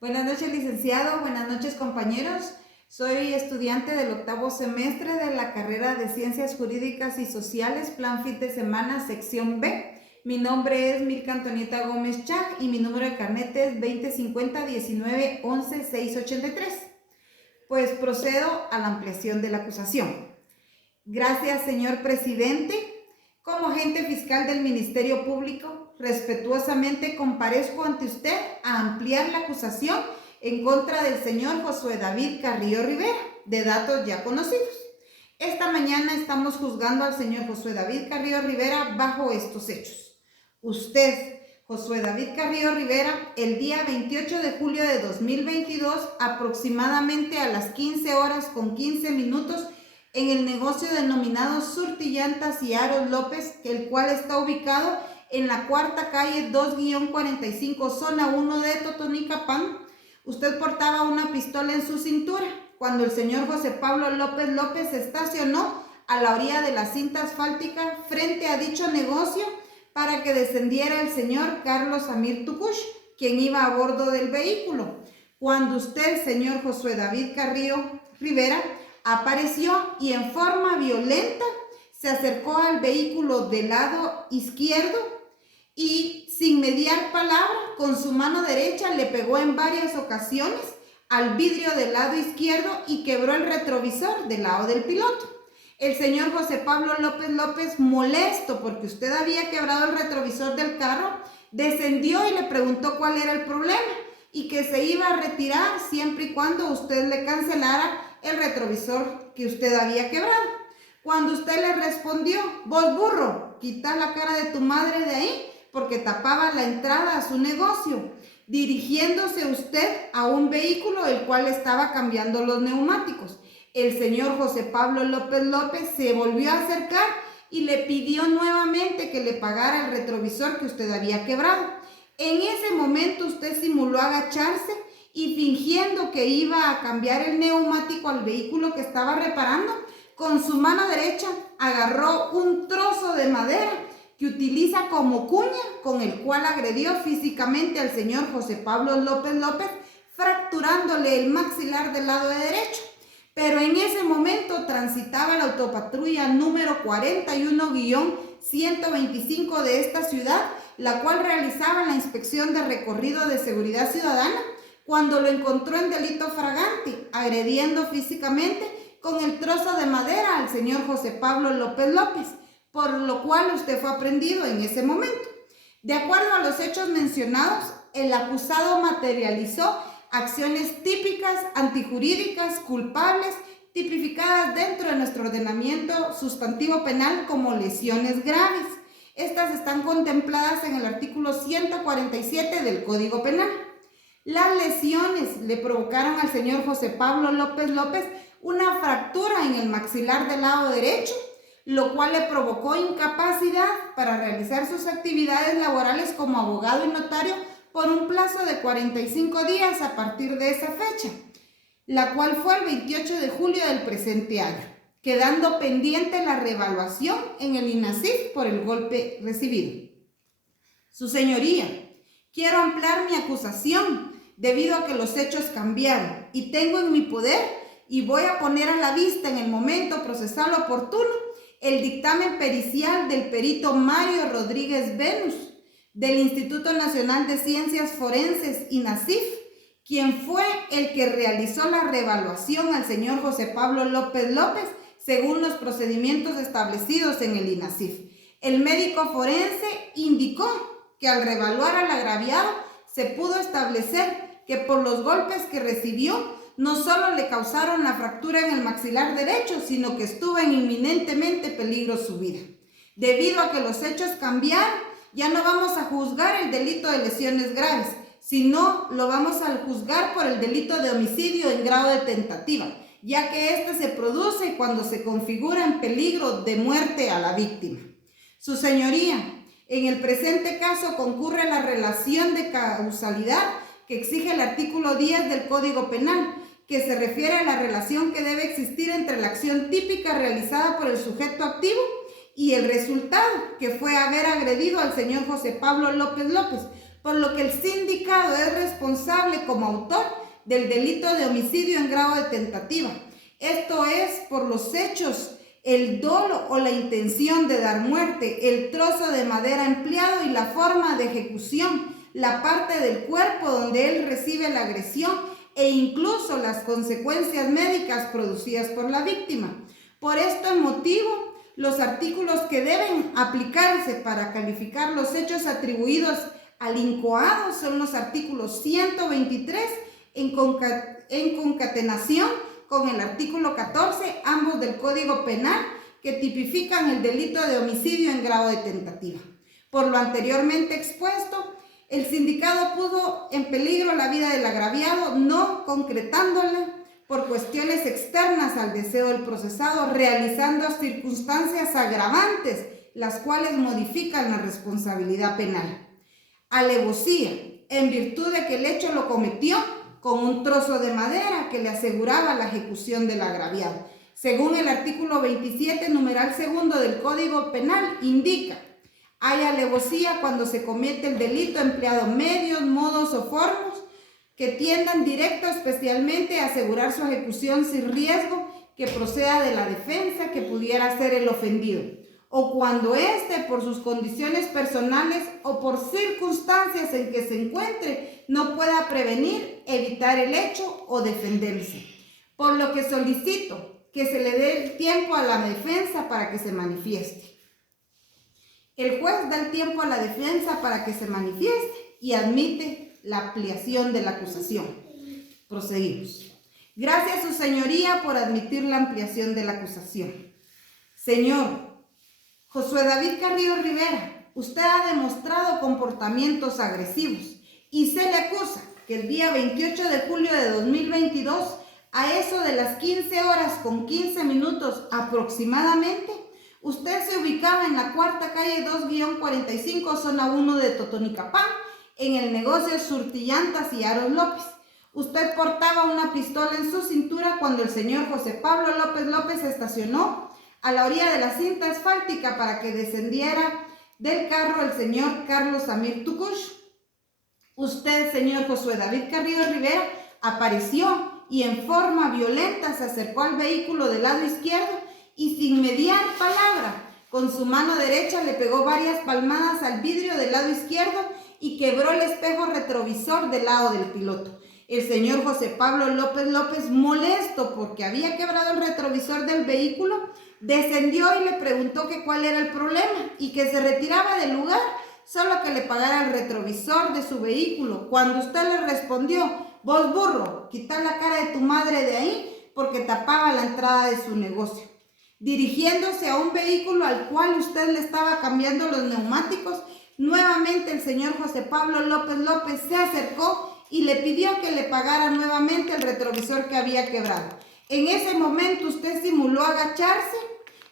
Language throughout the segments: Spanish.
Buenas noches, licenciado. Buenas noches, compañeros. Soy estudiante del 8º semestre de la carrera de Ciencias Jurídicas y Sociales, plan fin de semana, sección B. Mi nombre es Milka Antonieta Gómez Chag y mi número de carnet es 2050-19-11-683. Pues procedo a la ampliación de la acusación. Gracias, señor presidente. Como agente fiscal del Ministerio Público, respetuosamente comparezco ante usted a ampliar la acusación en contra del señor Josué David Carrillo Rivera, de datos ya conocidos. Esta mañana estamos juzgando al señor Josué David Carrillo Rivera bajo estos hechos. Usted, Josué David Carrillo Rivera, el día 28 de julio de 2022, aproximadamente a las 15:15 en el negocio denominado Surtillantas y Aros López, el cual está ubicado en la cuarta calle 2-45, zona 1 de Totonicapán. Usted portaba una pistola en su cintura cuando el señor José Pablo López se estacionó a la orilla de la cinta asfáltica frente a dicho negocio para que descendiera el señor Carlos Amir Tucush, quien iba a bordo del vehículo. Cuando usted, señor Josué David Carrillo Rivera, apareció y en forma violenta se acercó al vehículo del lado izquierdo y sin mediar palabra, con su mano derecha le pegó en varias ocasiones al vidrio del lado izquierdo y quebró el retrovisor del lado del piloto. El señor José Pablo López, molesto porque usted había quebrado el retrovisor del carro, descendió y le preguntó cuál era el problema y que se iba a retirar siempre y cuando usted le cancelara el retrovisor que usted había quebrado. Cuando usted le respondió: vos burro, quita la cara de tu madre de ahí, porque tapaba la entrada a su negocio, dirigiéndose usted a un vehículo el cual estaba cambiando los neumáticos. El señor José Pablo López se volvió a acercar y le pidió nuevamente que le pagara el retrovisor que usted había quebrado. En ese momento usted simuló agacharse y, fingiendo que iba a cambiar el neumático al vehículo que estaba reparando, con su mano derecha agarró un trozo de madera que utiliza como cuña, con el cual agredió físicamente al señor José Pablo López, fracturándole el maxilar del lado derecho. Pero en ese momento transitaba la autopatrulla número 41-125 de esta ciudad, la cual realizaba la inspección de recorrido de seguridad ciudadana, cuando lo encontró en delito fragante, agrediendo físicamente con el trozo de madera al señor José Pablo López, por lo cual usted fue aprehendido en ese momento. De acuerdo a los hechos mencionados, el acusado materializó acciones típicas, antijurídicas, culpables, tipificadas dentro de nuestro ordenamiento sustantivo penal como lesiones graves. Estas están contempladas en el artículo 147 del Código Penal. Las lesiones le provocaron al señor José Pablo López una fractura en el maxilar del lado derecho, lo cual le provocó incapacidad para realizar sus actividades laborales como abogado y notario por un plazo de 45 días a partir de esa fecha, la cual fue el 28 de julio del presente año, quedando pendiente la reevaluación en el INASIF por el golpe recibido. Su señoría, quiero ampliar mi acusación debido a que los hechos cambiaron y tengo en mi poder y voy a poner a la vista en el momento procesal oportuno el dictamen pericial del perito Mario Rodríguez Venus del Instituto Nacional de Ciencias Forenses, INASIF, quien fue el que realizó la reevaluación al señor José Pablo López según los procedimientos establecidos en el INASIF. El médico forense indicó que al reevaluar al agraviado se pudo establecer que por los golpes que recibió no solo le causaron la fractura en el maxilar derecho, sino que estuvo en inminentemente peligro su vida. Debido a que los hechos cambiaron, ya no vamos a juzgar el delito de lesiones graves, sino lo vamos a juzgar por el delito de homicidio en grado de tentativa, ya que este se produce cuando se configura en peligro de muerte a la víctima. Su señoría, en el presente caso concurre la relación de causalidad que exige el artículo 10 del Código Penal, que se refiere a la relación que debe existir entre la acción típica realizada por el sujeto activo y el resultado, que fue haber agredido al señor José Pablo López, por lo que el sindicado es responsable como autor del delito de homicidio en grado de tentativa. Esto es por los hechos, el dolo o la intención de dar muerte, el trozo de madera empleado y la forma de ejecución, la parte del cuerpo donde él recibe la agresión e incluso las consecuencias médicas producidas por la víctima. Por este motivo, los artículos que deben aplicarse para calificar los hechos atribuidos al incoado son los artículos 123 en concatenación con el artículo 14, ambos del Código Penal, que tipifican el delito de homicidio en grado de tentativa. Por lo anteriormente expuesto, el sindicado puso en peligro la vida del agraviado, no concretándola por cuestiones externas al deseo del procesado, realizando circunstancias agravantes, las cuales modifican la responsabilidad penal. Alevosía, en virtud de que el hecho lo cometió con un trozo de madera que le aseguraba la ejecución del agraviado. Según el artículo 27, numeral segundo del Código Penal, indica: hay alevosía cuando se comete el delito empleado medios, modos o formas que tiendan directo especialmente a asegurar su ejecución sin riesgo que proceda de la defensa que pudiera ser el ofendido, o cuando éste, por sus condiciones personales o por circunstancias en que se encuentre, no pueda prevenir, evitar el hecho o defenderse. Por lo que solicito que se le dé el tiempo a la defensa para que se manifieste. El juez da el tiempo a la defensa para que se manifieste y admite la ampliación de la acusación. Proseguimos. Gracias, su señoría, por admitir la ampliación de la acusación. Señor Josué David Carrillo Rivera, usted ha demostrado comportamientos agresivos y se le acusa que el día 28 de julio de 2022, a eso de las 15 horas con 15 minutos aproximadamente, usted se ubicaba en la cuarta calle 2-45, zona 1 de Totonicapán, en el negocio Surtillantas y Aros López. Usted portaba una pistola en su cintura cuando el señor José Pablo López López estacionó a la orilla de la cinta asfáltica para que descendiera del carro el señor Carlos Amir Tucush. Usted, señor Josué David Carrillo Rivera, apareció y en forma violenta se acercó al vehículo del lado izquierdo y sin mediar palabra, con su mano derecha le pegó varias palmadas al vidrio del lado izquierdo y quebró el espejo retrovisor del lado del piloto. El señor José Pablo López López, molesto porque había quebrado el retrovisor del vehículo, descendió y le preguntó que cuál era el problema y que se retiraba del lugar, solo que le pagara el retrovisor de su vehículo. Cuando usted le respondió: vos burro, quita la cara de tu madre de ahí, porque tapaba la entrada de su negocio. Dirigiéndose a un vehículo al cual usted le estaba cambiando los neumáticos, nuevamente el señor José Pablo López López se acercó y le pidió que le pagara nuevamente el retrovisor que había quebrado. En ese momento usted simuló agacharse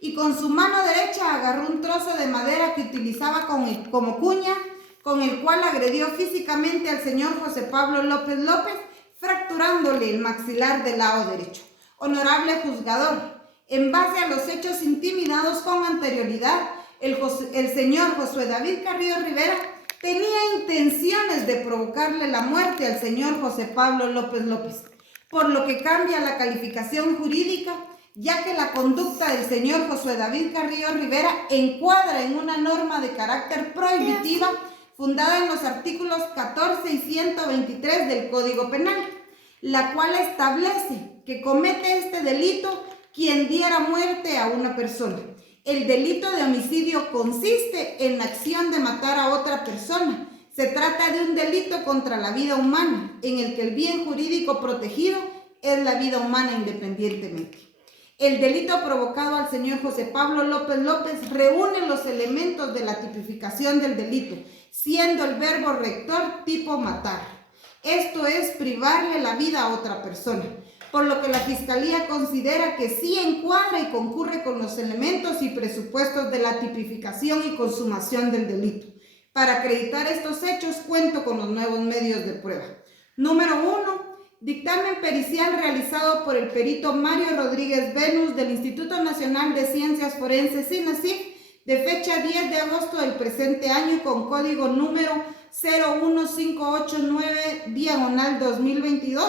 y con su mano derecha agarró un trozo de madera que utilizaba como cuña, con el cual agredió físicamente al señor José Pablo López López, fracturándole el maxilar del lado derecho. Honorable juzgador, en base a los hechos intimidados con anterioridad, el señor Josué David Carrillo Rivera tenía intenciones de provocarle la muerte al señor José Pablo López López, por lo que cambia la calificación jurídica, ya que la conducta del señor Josué David Carrillo Rivera encuadra en una norma de carácter prohibitiva fundada en los artículos 14 y 123 del Código Penal, la cual establece que comete este delito quien diera muerte a una persona. El delito de homicidio consiste en la acción de matar a otra persona. Se trata de un delito contra la vida humana, en el que el bien jurídico protegido es la vida humana independientemente. El delito provocado al señor José Pablo López López reúne los elementos de la tipificación del delito, siendo el verbo rector tipo matar. Esto es privarle la vida a otra persona, por lo que la Fiscalía considera que sí encuadra y concurre con los elementos y presupuestos de la tipificación y consumación del delito. Para acreditar estos hechos cuento con los nuevos medios de prueba. Número 1. Dictamen pericial realizado por el perito Mario Rodríguez Venus del Instituto Nacional de Ciencias Forenses, INACIF, de fecha 10 de agosto del presente año, con código número 01589/2022,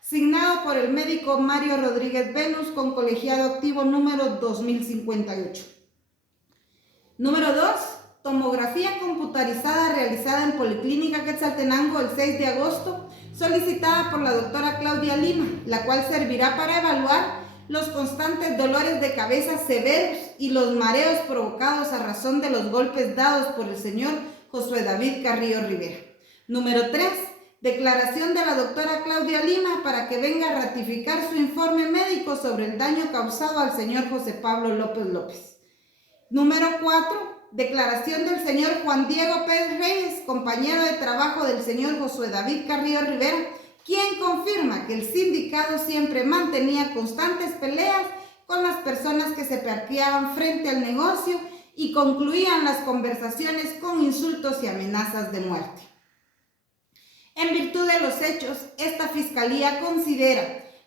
signado por el médico Mario Rodríguez Venus con colegiado activo número 2058. Número 2. Tomografía computarizada realizada en Policlínica Quetzaltenango el 6 de agosto, solicitada por la doctora Claudia Lima, la cual servirá para evaluar los constantes dolores de cabeza severos y los mareos provocados a razón de los golpes dados por el señor Josué David Carrillo Rivera. Número 3. Declaración de la doctora Claudia Lima para que venga a ratificar su informe médico sobre el daño causado al señor José Pablo López López. Número 4. Declaración del señor Juan Diego Pérez Reyes, compañero de trabajo del señor Josué David Carrillo Rivera, quien confirma que el sindicato siempre mantenía constantes peleas con las personas que se parqueaban frente al negocio y concluían las conversaciones con insultos y amenazas de muerte. En virtud de los hechos, esta fiscalía considera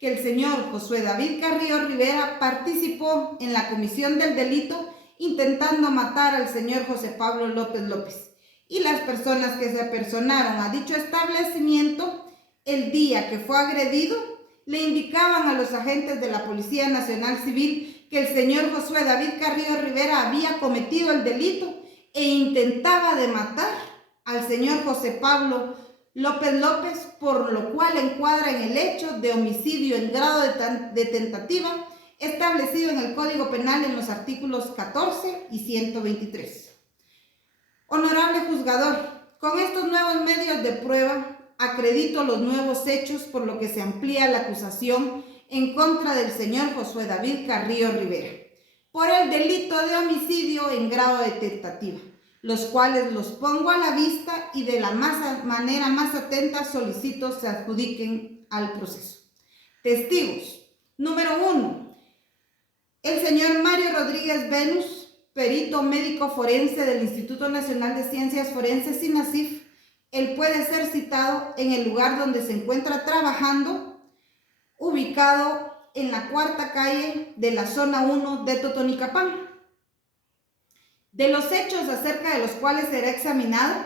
que el señor Josué David Carrillo Rivera participó en la comisión del delito intentando matar al señor José Pablo López López, y las personas que se apersonaron a dicho establecimiento el día que fue agredido le indicaban a los agentes de la Policía Nacional Civil que el señor Josué David Carrillo Rivera había cometido el delito e intentaba de matar al señor José Pablo López López, por lo cual encuadra en el hecho de homicidio en grado de tentativa establecido en el Código Penal en los artículos 14 y 123. Honorable juzgador, con estos nuevos medios de prueba acredito los nuevos hechos, por lo que se amplía la acusación en contra del señor Josué David Carrillo Rivera por el delito de homicidio en grado de tentativa, los cuales los pongo a la vista y de la manera más atenta solicito se adjudiquen al proceso. Testigos. Número 1. El señor Mario Rodríguez Venus, perito médico forense del Instituto Nacional de Ciencias Forenses INACIF. Él puede ser citado en el lugar donde se encuentra trabajando, ubicado en la 4ª calle de la zona 1 de Totonicapán. De los hechos acerca de los cuales será examinado,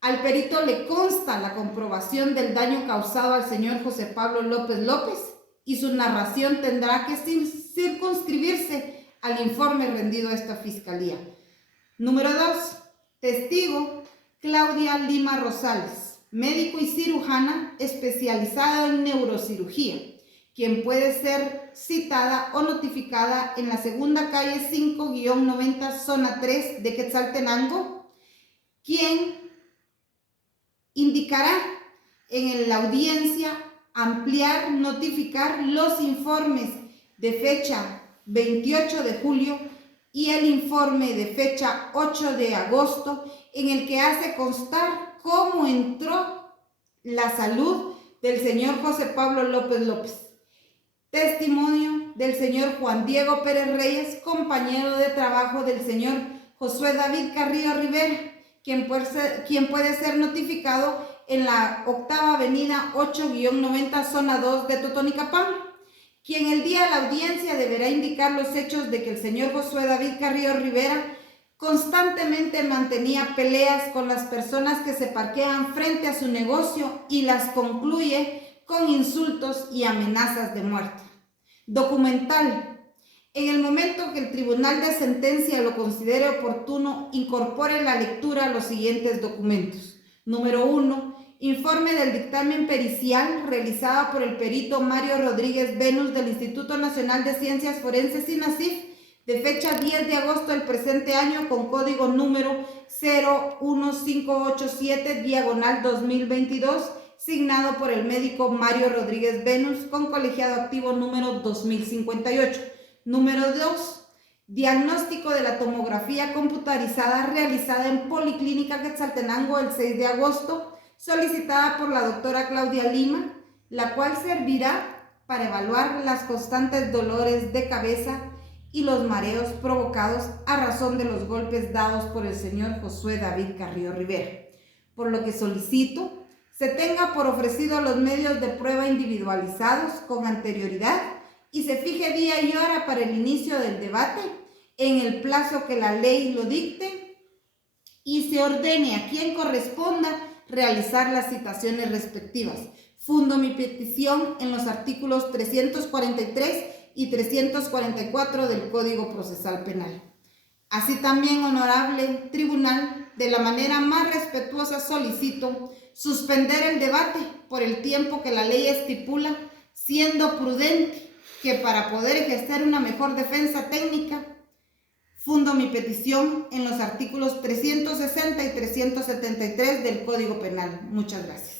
al perito le consta la comprobación del daño causado al señor José Pablo López López y su narración tendrá que circunscribirse al informe rendido a esta fiscalía. Número 2. Testigo Claudia Lima Rosales, médico y cirujana especializada en neurocirugía, quien puede ser citada o notificada en la 2ª calle 5-90, zona 3 de Quetzaltenango, quien indicará en la audiencia ampliar, notificar los informes de fecha 28 de julio y el informe de fecha 8 de agosto en el que hace constar cómo entró la salud del señor José Pablo López López. Testimonio del señor Juan Diego Pérez Reyes, compañero de trabajo del señor Josué David Carrillo Rivera, quien puede ser notificado en la 8ª avenida 8-90, zona 2 de Totonicapán, quien el día de la audiencia deberá indicar los hechos de que el señor Josué David Carrillo Rivera constantemente mantenía peleas con las personas que se parquean frente a su negocio y las concluye con insultos y amenazas de muerte. Documental. En el momento que el tribunal de sentencia lo considere oportuno, incorpore la lectura a los siguientes documentos. Número 1. Informe del dictamen pericial realizado por el perito Mario Rodríguez Venus del Instituto Nacional de Ciencias Forenses INACIF de fecha 10 de agosto del presente año con código número 01587/2022, signado por el médico Mario Rodríguez Venus con colegiado activo número 2058. Número 2. Diagnóstico de la tomografía computarizada realizada en Policlínica Quetzaltenango el 6 de agosto, solicitada por la doctora Claudia Lima, la cual servirá para evaluar las constantes dolores de cabeza y los mareos provocados a razón de los golpes dados por el señor Josué David Carrillo Rivera. Por lo que solicito se tenga por ofrecido los medios de prueba individualizados con anterioridad y se fije día y hora para el inicio del debate en el plazo que la ley lo dicte y se ordene a quien corresponda realizar las citaciones respectivas. Fundo mi petición en los artículos 343 y 344 del Código Procesal Penal. Así también, honorable tribunal, de la manera más respetuosa solicito suspender el debate por el tiempo que la ley estipula, siendo prudente que para poder ejercer una mejor defensa técnica, fundo mi petición en los artículos 360 y 373 del Código Penal. Muchas gracias.